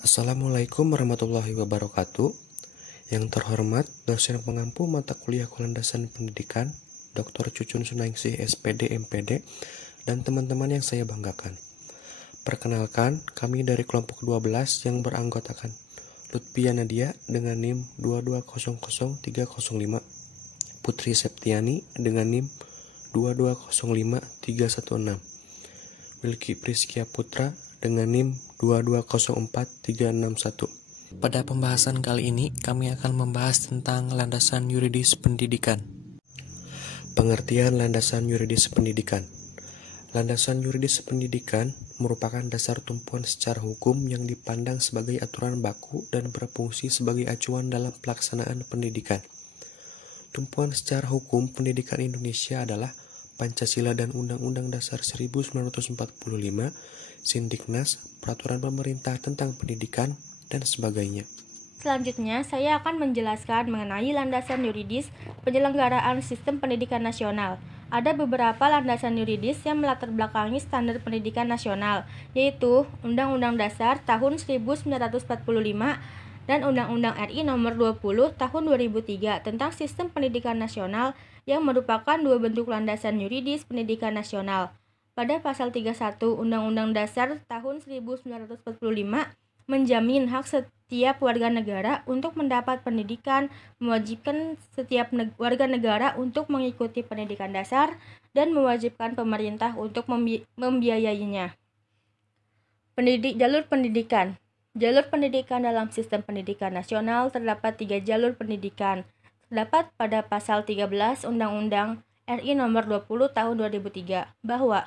Assalamualaikum warahmatullahi wabarakatuh. Yang terhormat dosen pengampu mata kuliah Landasan Pendidikan, Dr. Cucun Sunaingsi, SPD, MPD, dan teman-teman yang saya banggakan. Perkenalkan, kami dari kelompok 12 yang beranggotakan Lutfia Nadia dengan NIM 2200305, Putri Septiani dengan NIM 2205316, Milky Priskia Putra dengan NIM 2204361. Pada pembahasan kali ini, kami akan membahas tentang landasan yuridis pendidikan. Pengertian landasan yuridis pendidikan. Landasan yuridis pendidikan merupakan dasar tumpuan secara hukum yang dipandang sebagai aturan baku dan berfungsi sebagai acuan dalam pelaksanaan pendidikan. Tumpuan secara hukum pendidikan Indonesia adalah Pancasila dan Undang-Undang Dasar 1945, Sindiknas, Peraturan Pemerintah tentang Pendidikan, dan sebagainya. Selanjutnya, saya akan menjelaskan mengenai landasan yuridis penyelenggaraan sistem pendidikan nasional. Ada beberapa landasan yuridis yang melatar belakangi standar pendidikan nasional, yaitu Undang-Undang Dasar tahun 1945 dan Undang-Undang RI Nomor 20 Tahun 2003 tentang Sistem Pendidikan Nasional yang merupakan dua bentuk landasan yuridis pendidikan nasional. Pada pasal 31 Undang-Undang Dasar tahun 1945 menjamin hak setiap warga negara untuk mendapat pendidikan, mewajibkan setiap warga negara untuk mengikuti pendidikan dasar, dan mewajibkan pemerintah untuk membiayainya. Jalur pendidikan. Jalur pendidikan dalam sistem pendidikan nasional terdapat 3 jalur pendidikan. Terdapat pada pasal 13 Undang-Undang RI Nomor 20 Tahun 2003 bahwa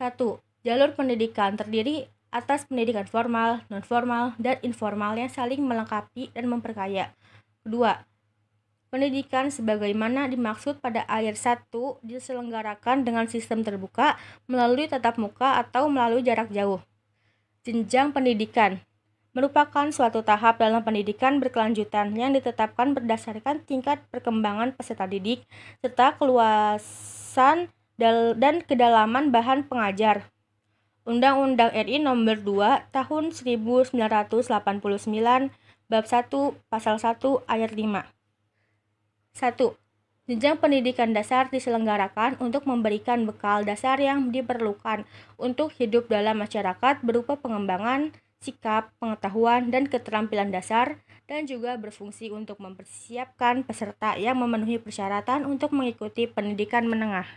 1. Jalur pendidikan terdiri atas pendidikan formal, non-formal, dan informal yang saling melengkapi dan memperkaya. 2. Pendidikan sebagaimana dimaksud pada ayat 1 diselenggarakan dengan sistem terbuka melalui tatap muka atau melalui jarak jauh. Jenjang pendidikan merupakan suatu tahap dalam pendidikan berkelanjutan yang ditetapkan berdasarkan tingkat perkembangan peserta didik serta keluasan dan kedalaman bahan pengajar. Undang-Undang RI Nomor 2 Tahun 1989 Bab 1 Pasal 1 Ayat 5. 1. Jenjang pendidikan dasar diselenggarakan untuk memberikan bekal dasar yang diperlukan untuk hidup dalam masyarakat berupa pengembangan sikap, pengetahuan, dan keterampilan dasar, dan juga berfungsi untuk mempersiapkan peserta yang memenuhi persyaratan untuk mengikuti pendidikan menengah.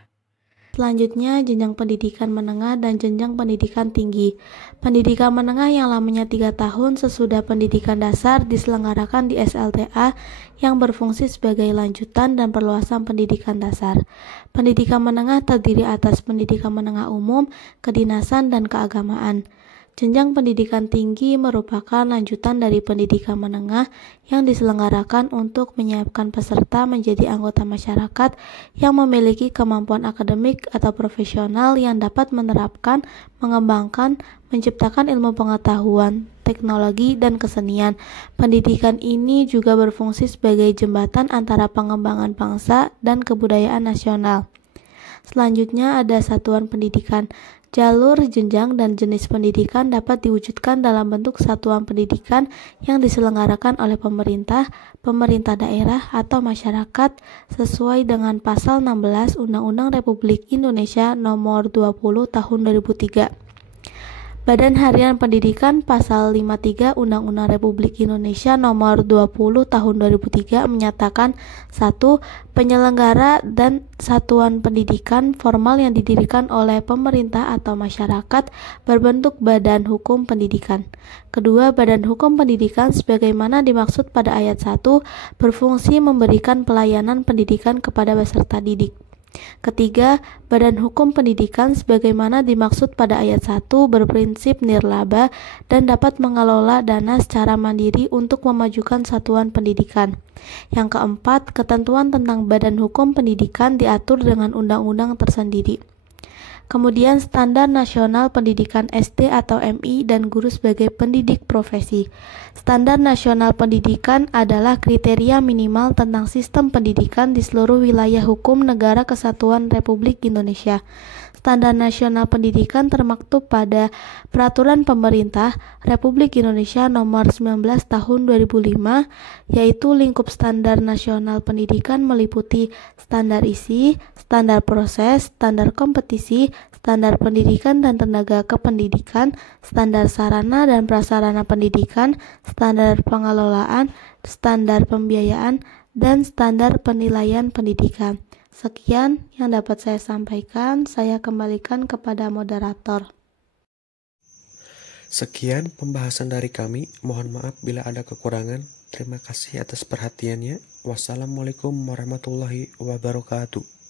Selanjutnya, jenjang pendidikan menengah dan jenjang pendidikan tinggi. Pendidikan menengah yang lamanya 3 tahun sesudah pendidikan dasar diselenggarakan di SLTA yang berfungsi sebagai lanjutan dan perluasan pendidikan dasar. Pendidikan menengah terdiri atas pendidikan menengah umum, kedinasan, dan keagamaan. Jenjang pendidikan tinggi merupakan lanjutan dari pendidikan menengah yang diselenggarakan untuk menyiapkan peserta menjadi anggota masyarakat yang memiliki kemampuan akademik atau profesional yang dapat menerapkan, mengembangkan, menciptakan ilmu pengetahuan, teknologi, dan kesenian. Pendidikan ini juga berfungsi sebagai jembatan antara pengembangan bangsa dan kebudayaan nasional. Selanjutnya ada satuan pendidikan. Jalur, jenjang, dan jenis pendidikan dapat diwujudkan dalam bentuk satuan pendidikan yang diselenggarakan oleh pemerintah, pemerintah daerah, atau masyarakat sesuai dengan pasal 16 Undang-Undang Republik Indonesia Nomor 20 Tahun 2003. Badan Harian Pendidikan Pasal 53 Undang-Undang Republik Indonesia Nomor 20 Tahun 2003 menyatakan 1. Penyelenggara dan satuan pendidikan formal yang didirikan oleh pemerintah atau masyarakat berbentuk badan hukum pendidikan. Kedua, badan hukum pendidikan sebagaimana dimaksud pada ayat 1 berfungsi memberikan pelayanan pendidikan kepada peserta didik. Ketiga, badan hukum pendidikan sebagaimana dimaksud pada ayat 1 berprinsip nirlaba dan dapat mengelola dana secara mandiri untuk memajukan satuan pendidikan. Yang keempat, ketentuan tentang badan hukum pendidikan diatur dengan undang-undang tersendiri. Kemudian standar nasional pendidikan SD atau MI dan guru sebagai pendidik profesi. Standar nasional pendidikan adalah kriteria minimal tentang sistem pendidikan di seluruh wilayah hukum Negara Kesatuan Republik Indonesia. Standar Nasional Pendidikan termaktub pada Peraturan Pemerintah Republik Indonesia Nomor 19 Tahun 2005, yaitu lingkup standar nasional pendidikan meliputi standar isi, standar proses, standar kompetisi, standar pendidikan dan tenaga kependidikan, standar sarana dan prasarana pendidikan, standar pengelolaan, standar pembiayaan, dan standar penilaian pendidikan. Sekian yang dapat saya sampaikan, saya kembalikan kepada moderator. Sekian pembahasan dari kami, mohon maaf bila ada kekurangan. Terima kasih atas perhatiannya. Wassalamualaikum warahmatullahi wabarakatuh.